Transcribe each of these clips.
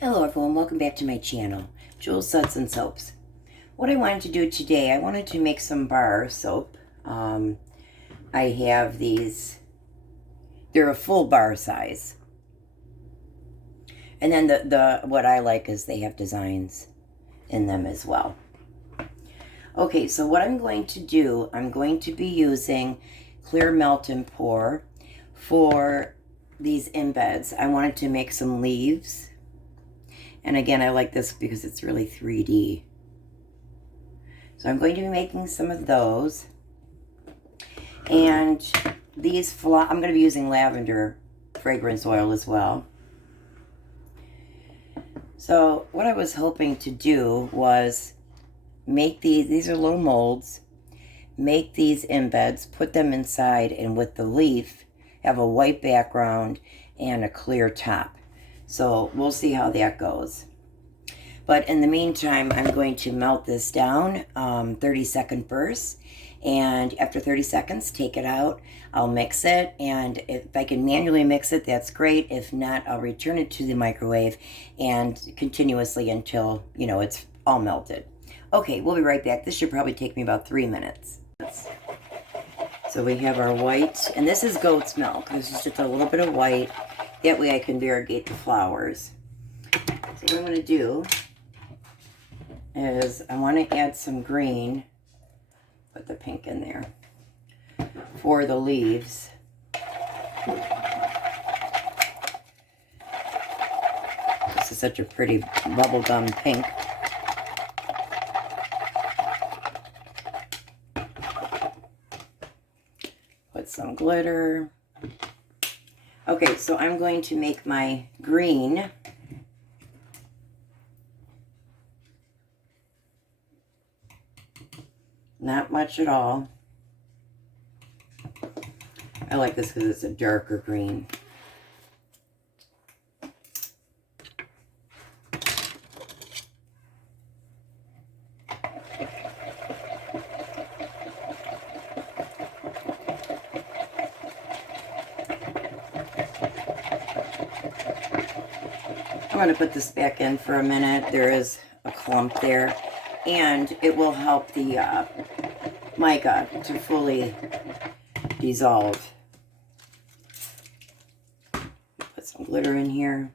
Hello everyone, welcome back to my channel, Jules Suds and Soaps. What I wanted to do today, I wanted to make some bar soap. I have these, they're a full bar size. And then what I like is they have designs in them as well. Okay, so what I'm going to do, I'm going to be using Clear Melt and Pour for these embeds. I wanted to make some leaves. And again, I like this because it's really 3D. So I'm going to be making some of those. And these, I'm going to be using lavender fragrance oil as well. So what I was hoping to do was make these are little molds, make these embeds, put them inside, and with the leaf, have a white background and a clear top. So we'll see how that goes. But in the meantime, I'm going to melt this down, 30-second bursts. And after 30 seconds, take it out. I'll mix it. And if I can manually mix it, that's great. If not, I'll return it to the microwave and continuously until, you know, it's all melted. Okay, we'll be right back. This should probably take me about 3 minutes. So we have our white, and this is goat's milk. This is just a little bit of white. That way I can variegate the flowers. So what I'm going to do is I want to add some green, put the pink in there, for the leaves. This is such a pretty bubblegum pink. Put some glitter. Okay, so I'm going to make my green. Not much at all. I like this because it's a darker green. I'm going to put this back in for a minute. There is a clump there, and it will help the mica to fully dissolve. Put some glitter in here.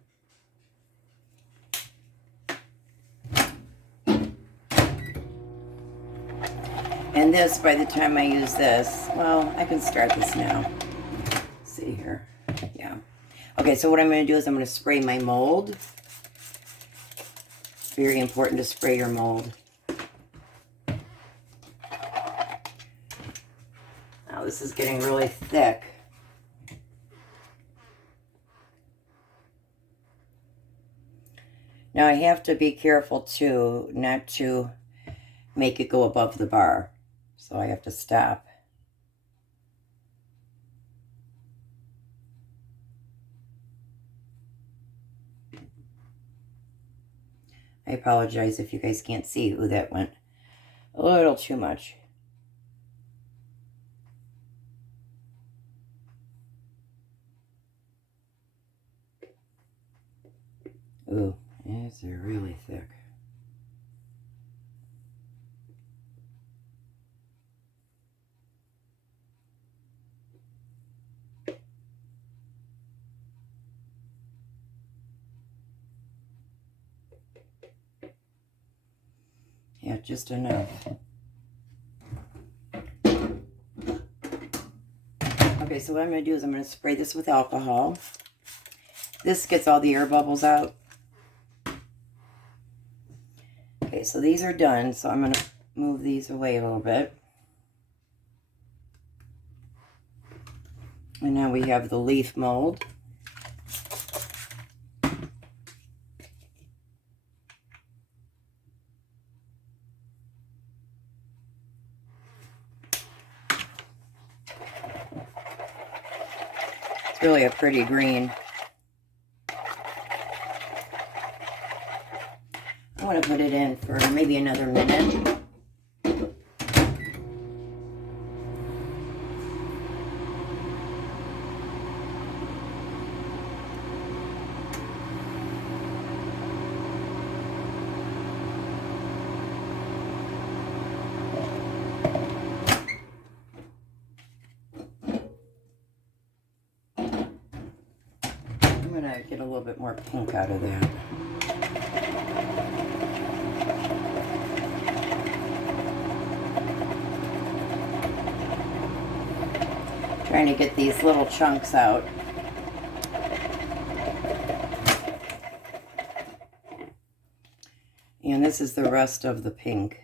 And this, by the time I use this, well, I can start this now. Let's see here. Yeah. Okay, so what I'm going to do is I'm going to spray my mold. Very important to spray your mold. Now this is getting really thick. Now I have to be careful too, not to make it go above the bar. So I have to stop. I apologize if you guys can't see. Ooh, that went a little too much. Ooh, these are really thick. Yeah, just enough. Okay, so what I'm going to do is I'm going to spray this with alcohol. This gets all the air bubbles out. Okay, so these are done, so I'm going to move these away a little bit. And now we have the leaf mold. It's really a pretty green. I want to put it in for maybe another minute. I'm going to get a little bit more pink out of that. Trying to get these little chunks out. And this is the rest of the pink.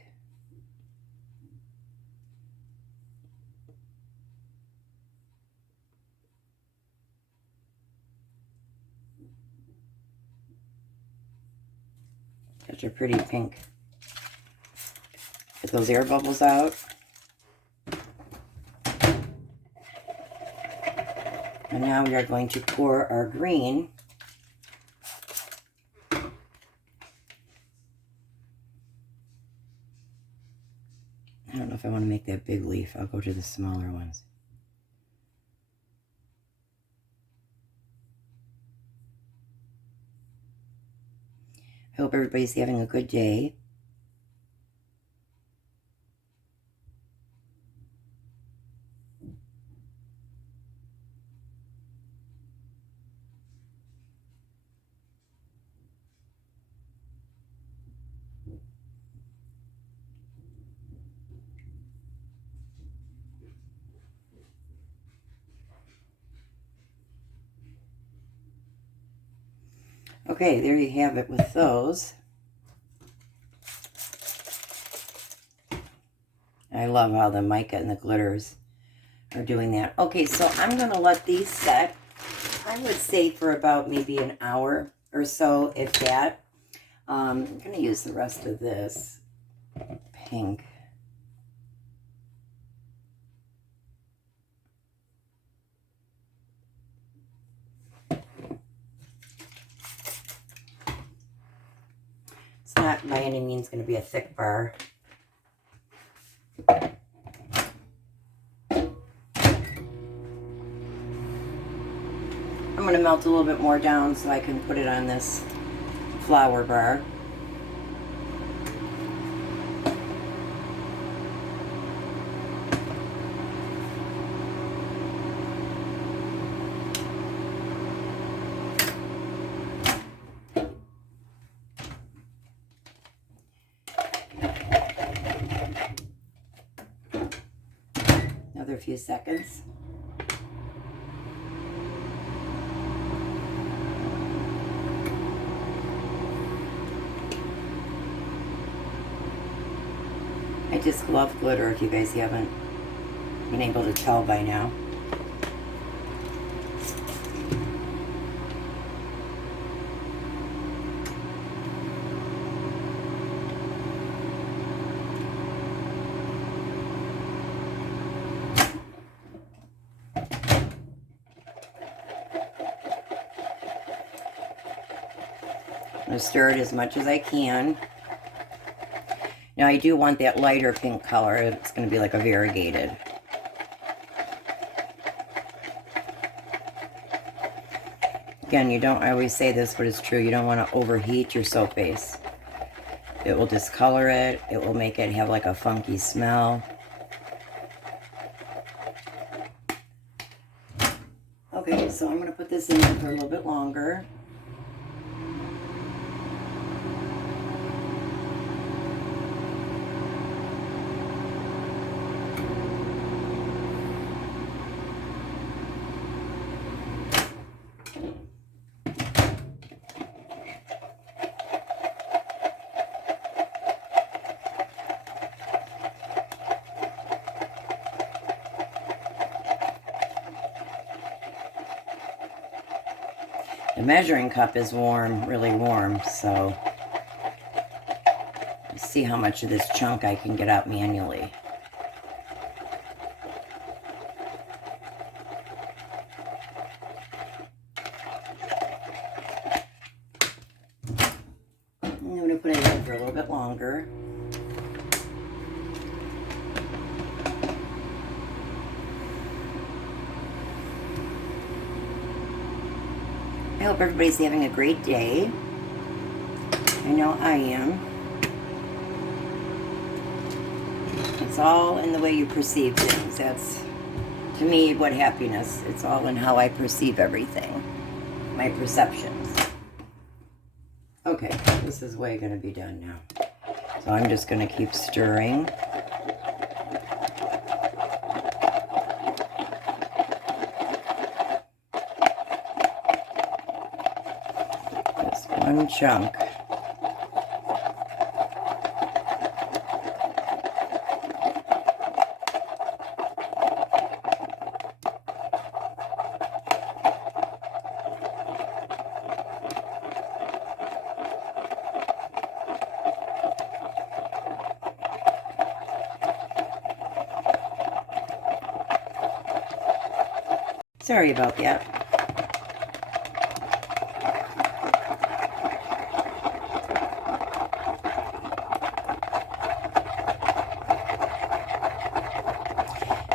Such a pretty pink. Get those air bubbles out. And now we are going to pour our green. I don't know if I want to make that big leaf. I'll go to the smaller ones. I hope everybody's having a good day. Okay, there you have it with those. I love how the mica and the glitters are doing that. Okay, so I'm going to let these set, I would say for about maybe an hour or so, if that. I'm going to use the rest of this pink. It's not by any means going to be a thick bar. I'm going to melt a little bit more down so I can put it on this flower bar. Another few seconds. I just love glitter, if you guys haven't been able to tell by now. I'm going to stir it as much as I can. Now I do want that lighter pink color. It's going to be like a variegated. Again, you don't, I always say this, but it's true, you don't want to overheat your soap base. It will discolor it. It will make it have like a funky smell. Okay, so I'm going to put this in there for a little bit longer. The measuring cup is warm, really warm, so let's see how much of this chunk I can get out manually. I'm going to put it in for a little bit longer. I hope everybody's having a great day. I know I am. It's all in the way you perceive things. That's, to me, what happiness. It's all in how I perceive everything. my perceptions. Okay, this is way going to be done now. So I'm just going to keep stirring. Just one chunk. Sorry about that.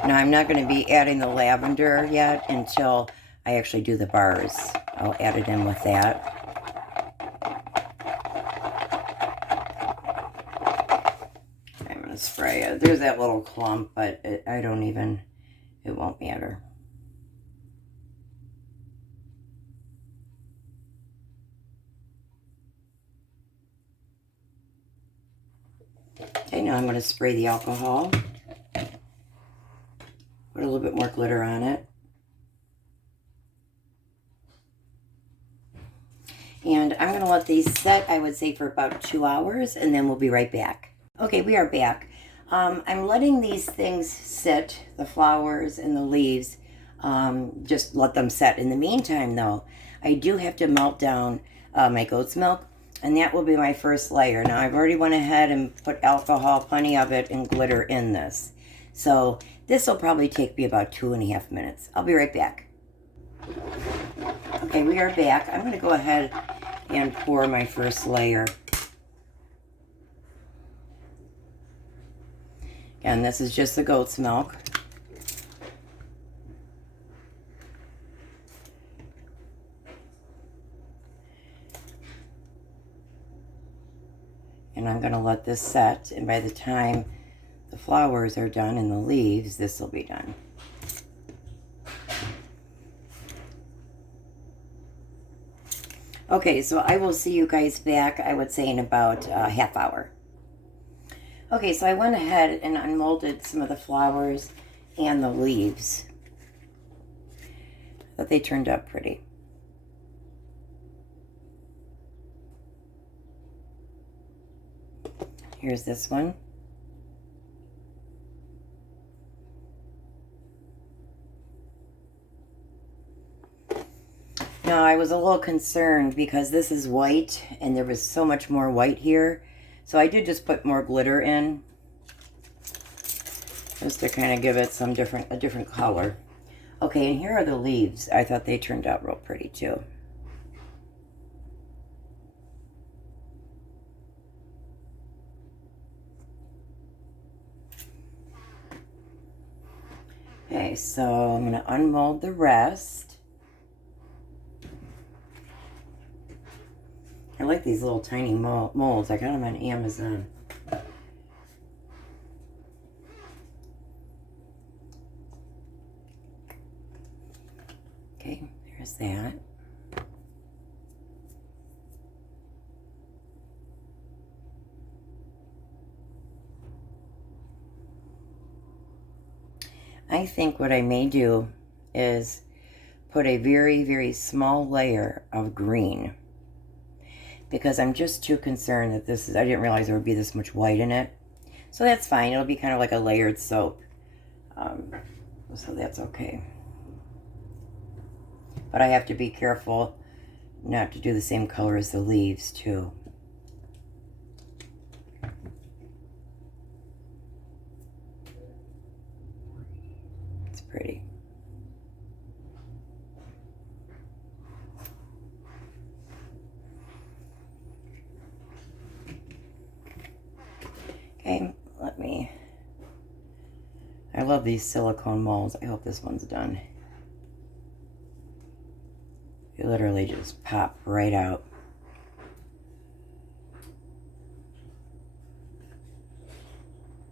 Now I'm not going to be adding the lavender yet until I actually do the bars. I'll add it in with that. I'm going to spray it. There's that little clump, but it won't matter. Okay, now I'm going to spray the alcohol. Put a little bit more glitter on it. And I'm going to let these set, I would say, for about 2 hours, and then we'll be right back. Okay, we are back. I'm letting these things sit, the flowers and the leaves, just let them set. In the meantime, though, I do have to melt down my goat's milk, and that will be my first layer. Now, I've already went ahead and put alcohol, plenty of it, and glitter in this. So this will probably take me about 2.5 minutes. I'll be right back. Okay, we are back. I'm going to go ahead and pour my first layer. Again, this is just the goat's milk. And I'm going to let this set, and by the time the flowers are done and the leaves, this will be done. Okay, so I will see you guys back, I would say, in about a half hour. Okay, so I went ahead and unmolded some of the flowers and the leaves. I thought they turned out pretty. Here's this one. Now, I was a little concerned because this is white and there was so much more white here. So I did just put more glitter in, just to kind of give it some a different color. Okay, and here are the leaves. I thought they turned out real pretty too. Okay, so I'm going to unmold the rest. I like these little tiny molds. I got them on Amazon. Okay, there's that. I think what I may do is put a very, very small layer of green, because I'm just too concerned that this is, I didn't realize there would be this much white in it. So that's fine. It'll be kind of like a layered soap. So that's okay. But I have to be careful not to do the same color as the leaves too. It's pretty. Okay, I love these silicone molds. I hope this one's done. They literally just pop right out.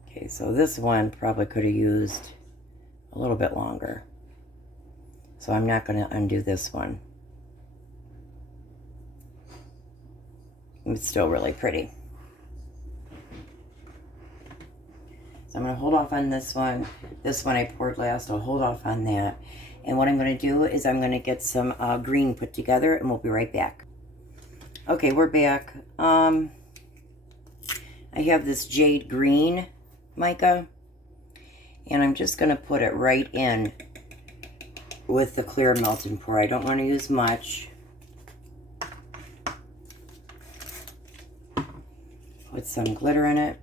Okay, so this one probably could have used a little bit longer. So I'm not going to undo this one. It's still really pretty. So I'm going to hold off on this one. This one I poured last. I'll hold off on that. And what I'm going to do is I'm going to get some green put together, and we'll be right back. Okay, we're back. I have this jade green mica, and I'm just going to put it right in with the clear melt and pour. I don't want to use much. Put some glitter in it.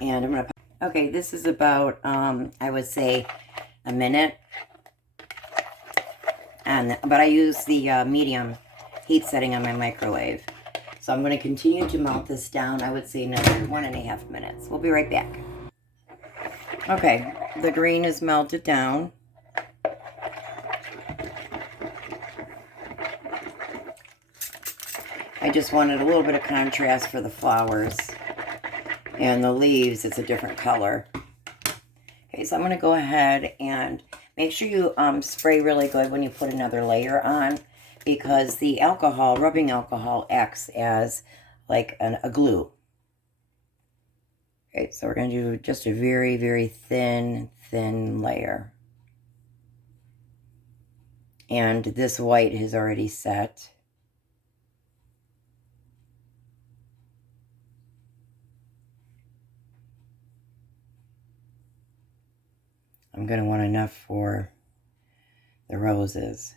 And I'm going to... Okay, this is about, I would say, a minute. But I use the medium heat setting on my microwave. So I'm going to continue to melt this down, I would say another 1.5 minutes. We'll be right back. Okay, the green is melted down. I just wanted a little bit of contrast for the flowers. And the leaves, it's a different color. Okay, so I'm going to go ahead and make sure you spray really good when you put another layer on, because the alcohol, rubbing alcohol, acts as like a glue. Okay, so we're going to do just a very, very thin layer. And this white has already set. I'm going to want enough for the roses.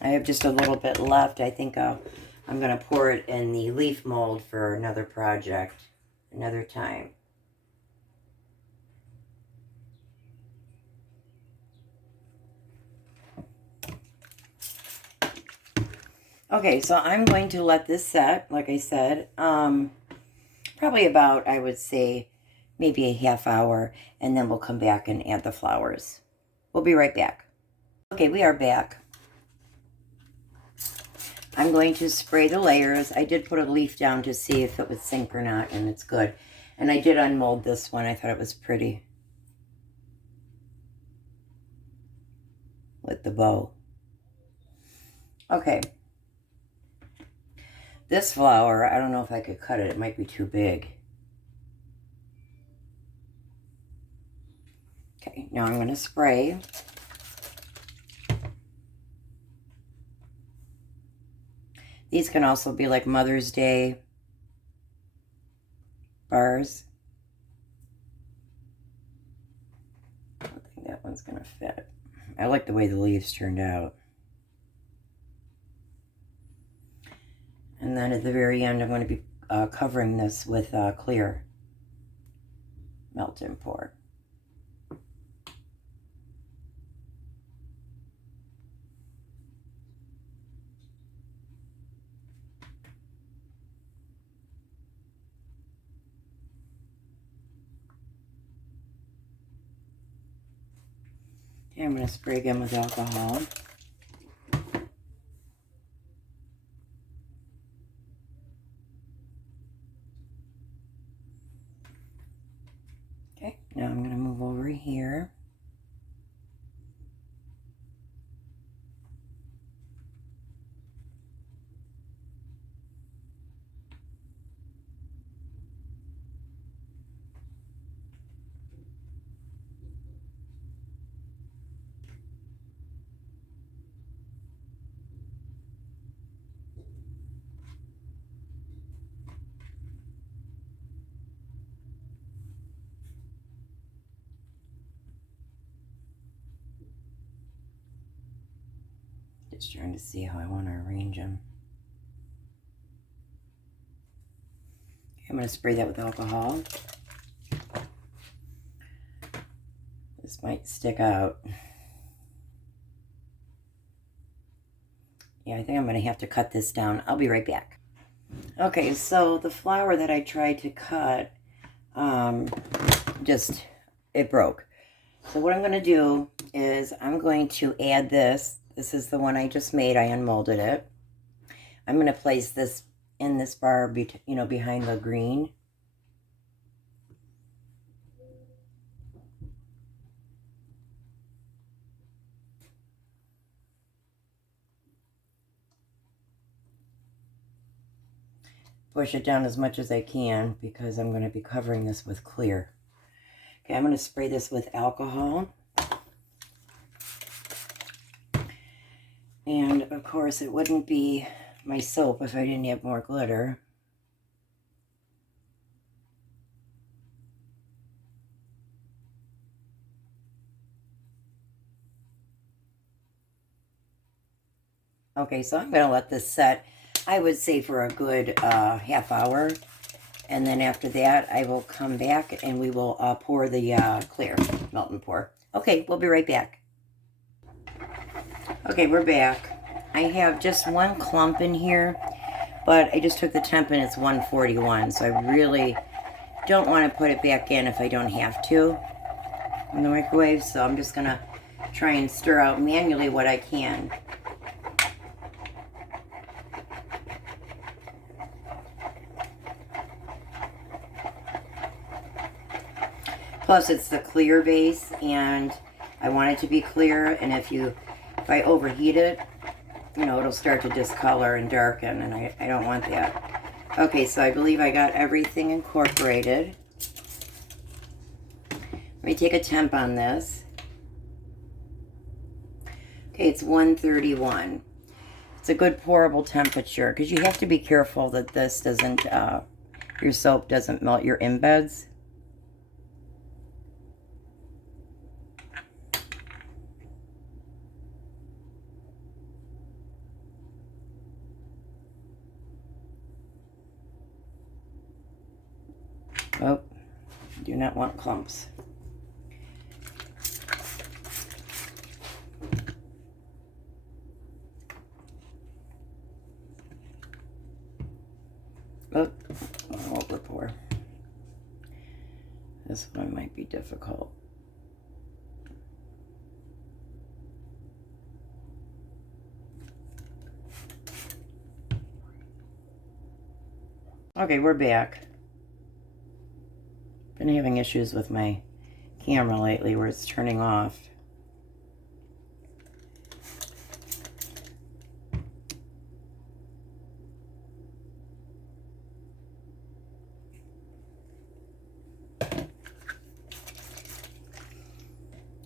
I have just a little bit left. I think I'm going to pour it in the leaf mold for another project, another time. Okay, so I'm going to let this set, like I said, probably about, I would say, maybe a half hour, and then we'll come back and add the flowers. We'll be right back. Okay, we are back. I'm going to spray the layers. I did put a leaf down to see if it would sink or not, and it's good. And I did unmold this one. I thought it was pretty. With the bow. Okay. This flower, I don't know if I could cut it. It might be too big. Okay, now I'm going to spray. These can also be like Mother's Day bars. I don't think that one's going to fit. I like the way the leaves turned out. And then at the very end, I'm going to be covering this with clear melt and pour. Okay, I'm going to spray again with alcohol. Okay, now I'm going to move over here. Just trying to see how I want to arrange them. I'm going to spray that with alcohol. This might stick out. Yeah, I think I'm going to have to cut this down. I'll be right back. Okay, so the flower that I tried to cut, it broke. So what I'm going to do is I'm going to add this. This is the one I just made. I unmolded it. I'm going to place this in this bar, behind the green. Push it down as much as I can because I'm going to be covering this with clear. Okay, I'm going to spray this with alcohol. And of course it wouldn't be my soap if I didn't have more glitter. Okay, so I'm going to let this set, I would say, for a good half hour. And then after that, I will come back and we will pour the clear, melt and pour. Okay, we'll be right back. Okay, we're back. I have just one clump in here, but I just took the temp and it's 141. So I really don't want to put it back in if I don't have to in the microwave. So I'm just going to try and stir out manually what I can. Plus, it's the clear base, and I want it to be clear. And if I overheat it, it'll start to discolor and darken, and I don't want that. Okay, so I believe I got everything incorporated. Let me take a temp on this. Okay, it's 131. It's a good pourable temperature because you have to be careful that this doesn't, your soap doesn't melt your embeds. Oh, do not want clumps. Oh, I'll over pour. This one might be difficult. Okay, we're back. Been having issues with my camera lately where it's turning off.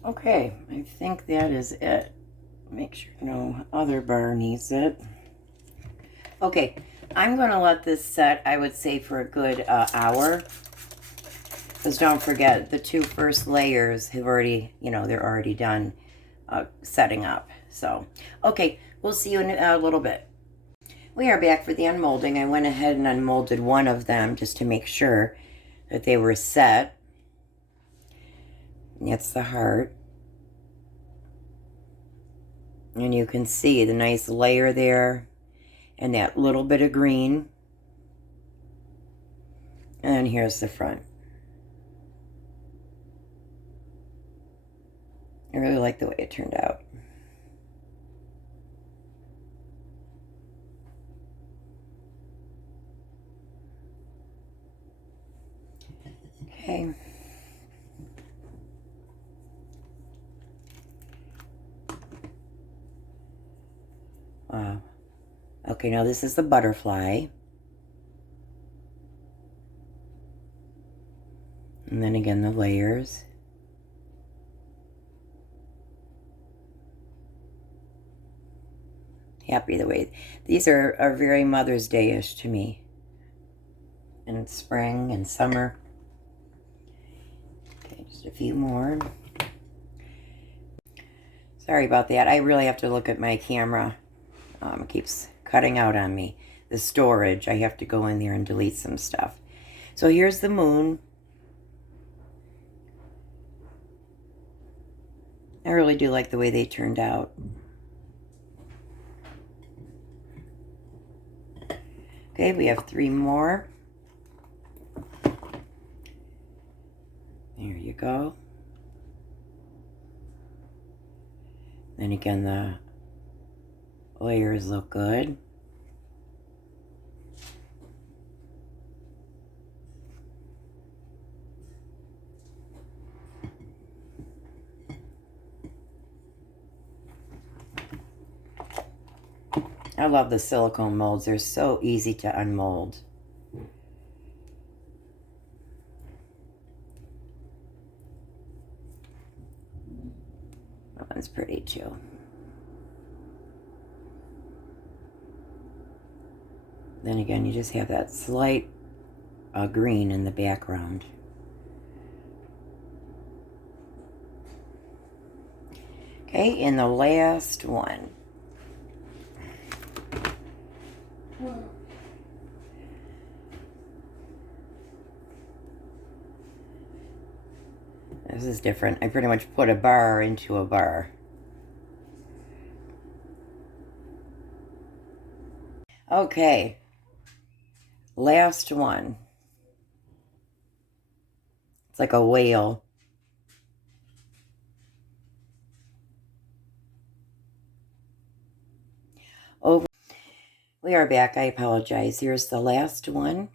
Okay, I think that is it. Make sure no other bar needs it. Okay, I'm going to let this set, I would say, for a good hour. Because don't forget, the two first layers have already, they're already done setting up. So, okay, we'll see you in a little bit. We are back for the unmolding. I went ahead and unmolded one of them just to make sure that they were set. That's the heart. And you can see the nice layer there and that little bit of green. And here's the front. I really like the way it turned out. Okay. Wow. Okay, now this is the butterfly. And then again, the layers. Happy the way these are very Mother's Day-ish to me. And spring and summer. Okay, just a few more. Sorry about that. I really have to look at my camera. It keeps cutting out on me. The storage, I have to go in there and delete some stuff. So here's the moon. I really do like the way they turned out. Okay, we have 3 more. There you go. Then again, the layers look good. I love the silicone molds. They're so easy to unmold. That one's pretty too. Then again, you just have that slight green in the background. Okay, and the last one. This is different. I pretty much put a bar into a bar. Okay, last one. It's like a whale. Over. We are back. I apologize. Here's the last one.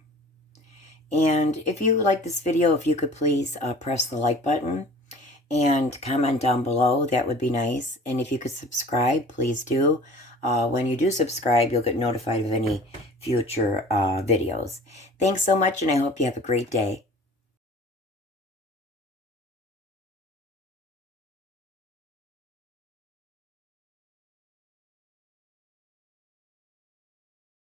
And if you like this video, if you could please press the like button and comment down below, that would be nice. And if you could subscribe, please do. When you do subscribe, you'll get notified of any future videos. Thanks so much, and I hope you have a great day.